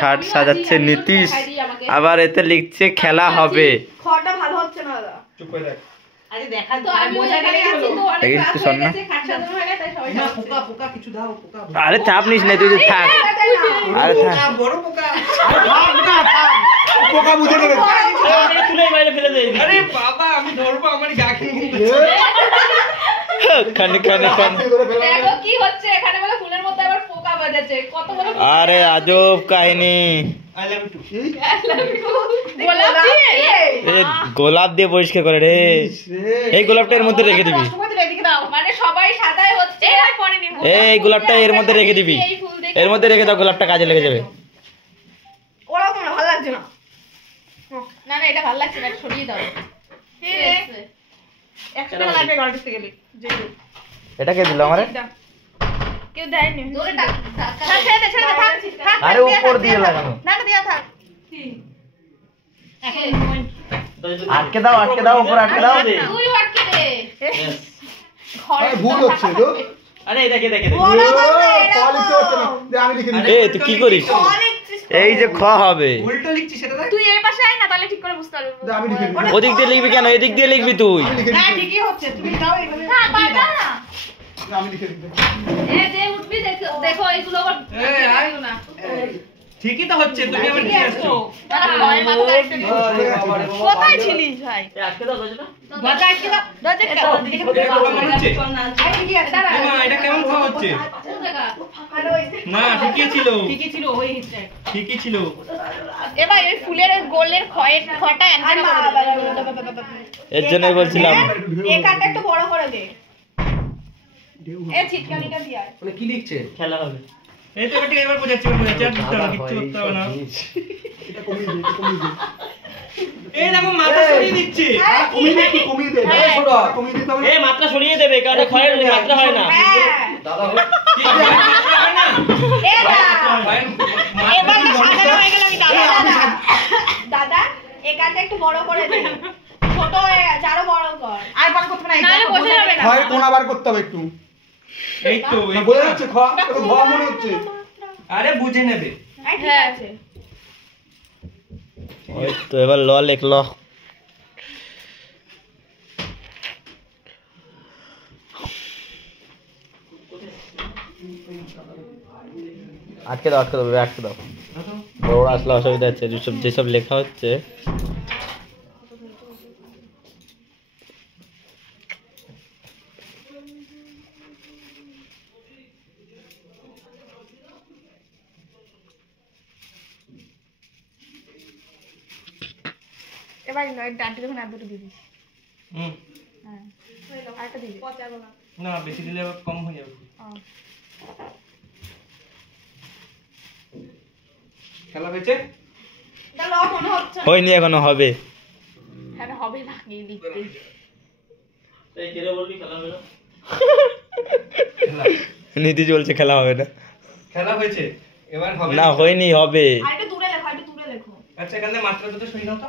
খাট সাজাচ্ছে নীতিশ, আবার এতে লিখছে খেলা হবে। খাওয়াটা ভালো হচ্ছে না দাদা, চুপ করে থাক। আরে দেখা তো আমি বোঝা গেলে আছি তো অনেক রাত হয়ে গেছে, খাট সাজানো হয়ে গেছে, তাই সবাই না পোকা পোকা কিছু দাও, পোকা। আরে চাপ নিস না, তুই থাক। আরে থাক, বড় পোকা। আরে থাক না, পোকা বুঝে নেবে, তুলে বাইরে ফেলে দে। আরে বাবা আমি ধরবো, আমার গা খেয়ে খানি খানি খানি। দেখো কি হচ্ছে এখানে, বলে ফুলের মধ্যে আবার পোকা বাঁধেছে, কত বড়। আরে আজব কাহিনী। I love you too. গোলাপ দিয়ে, এ গোলাপ দিয়ে পরিষ্কার করে রে। এই গোলাপটা এর মধ্যে রেখে দিবি, মানে সবাই সাজায় হচ্ছে, পরে নিব। এই গোলাপটা এর মধ্যে রেখে দিবি, এর মধ্যে রেখে দাও, গোলাপটা কাজে লেগে যাবে। ওরকম না, ভালো লাগছে না। না না এটা ভালো লাগছে না, সরিয়ে দাও। একসাথে লাগবে গল্প করতে গেলে। এটা কে দিল আমারে? কেউ দেয়নি, ধরে ধাক্কা ছেড়ে দে, ছেড়ে দে, থাক। আরে উপর দিয়ে লাগানো, না না দিয়া থাক। আটকে দাও, আটকে দাও, উপর আটকে দাও। তুই আটকে দে। আরে ভুল হচ্ছে তো। আরে দেখে দেখে কল লিখতে হচ্ছে না, দে আমি লিখে দিই। এ তুই কি করিস? এই যে খ হবে, উল্টো লিখছিস সেটা দেখ। তুই এই পাশে আয় না, তাহলে ঠিক করে বুঝতে পারবি। দে আমি লিখে দিই। ওদিক দিয়ে লিখবি কেন? এদিক দিয়ে লিখবি তুই। না ঠিকই হচ্ছে, তুমি দাও এইভাবে। হ্যাঁ পারবা না, আমি লিখে দিই। এ দে উঠবি, দেখো এইগুলো আবার দিও না। ঠিকই তো হচ্ছে, তুমি আবার কি আসছো? দাঁড়া ভয় মাথা একটা দিও। কোথায় ছিলিস ভাই? আটকে দাও দরজাটা। দরজা আটকে দাও, দরজা আটকে দাও। এটা কেমন হচ্ছে? আরে কি আছে দাঁড়া। মা এটা কেমন খাওয়া হচ্ছে? না ঠিকই ছিল, ঠিকই ছিল, ওই হিসেবে ঠিকই ছিল। এবার এই ফুলের গোলের খয়টা এন্টার করে দে। এর জন্যই বলছিলাম এই কাটটা একটু বড় করে দে। এ ছিটকানিটা দিয়া। মানে কি লিখছে? খেলা হবে। এই তো এটা এবার বোঝাচ্ছি, আর দিতে হবে, কিচ্ছু করতে হবে না। এটা কমিয়ে দে, এটা কমিয়ে দে। এই দেখো মাথা সরিয়ে দিচ্ছে। কমিয়ে দে, একটু কমিয়ে দে। হ্যাঁ, ছোট কমিয়ে দিতে হবে। এই মাত্রা সরিয়ে দেবে, কারণ ক্ষয়ের মাত্রা হয় না। হ্যাঁ দাদা কি হয় না? এ না এবার সাজানো হয়ে গেল, আমি দাদা এই কাটটা একটু বড় করে দে। ছোট হয়ে গেছে, আরো বড় কর। আর বড় করতে না, নালে বোঝা যাবে না। হয় কোনা বার করতে হবে একটু। এই তো না, বোঝা যাচ্ছে খ, তো ঘ মনে হচ্ছে। আরে বুঝে নেবে। ঠিক আছে। ওই তো এবার ল লেখ, ল। আটকে দাও, আটকে দাও, আটকে দাও। বড় আসলে অসুবিধা হচ্ছে, যেসব লেখা হচ্ছে। এবার ডান্টি যখন আর দুটো দিবি। হুম হ্যাঁ আরেকটা দিবি। পচাবো না। না বেশি দিলে আবার কম হয়ে যাবে। খেলা হয়েছে? এটা ল মনে হচ্ছে। হয়নি, এখনো হবে। হ্যাঁ হবে না কি লিখতে। এই কেরে বলবি খেলা হবে না? নীতি চলছে, খেলা হবে না। খেলা হয়েছে, এবার হবে না হয়নি, হবে। আরেকটা দূরে লেখো, আরেকটা দূরে লেখো। আচ্ছা এখানে মাত্রা দুটো সই নাও তো।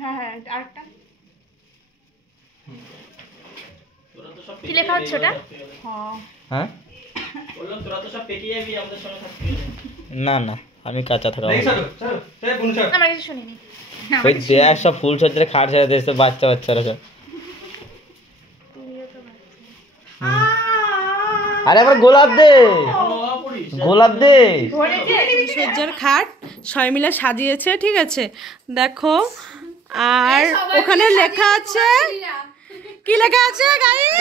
হ্যাঁ হ্যাঁ আরেকটা কি লেখা হচ্ছে ওটা? হ্যাঁ বললাম তোরা তো সব পেকে যাবি, আমাদের সঙ্গে থাকতে। না না, আমি কাঁচা থাকা এই চলো চলো এই বুনু চল। আমরা কিছু শুনিনি। ওই দেখ সব ফুল সজ্জার খাট সাজাতে এসে বাচ্চা বাচ্চারা সব। আরে আবার গোলাপ দে, গোলাপ দে। সজ্জার খাট সবাই মিলে সাজিয়েছে, ঠিক আছে দেখো। আর ওখানে লেখা আছে, কি লেখা আছে গাইস?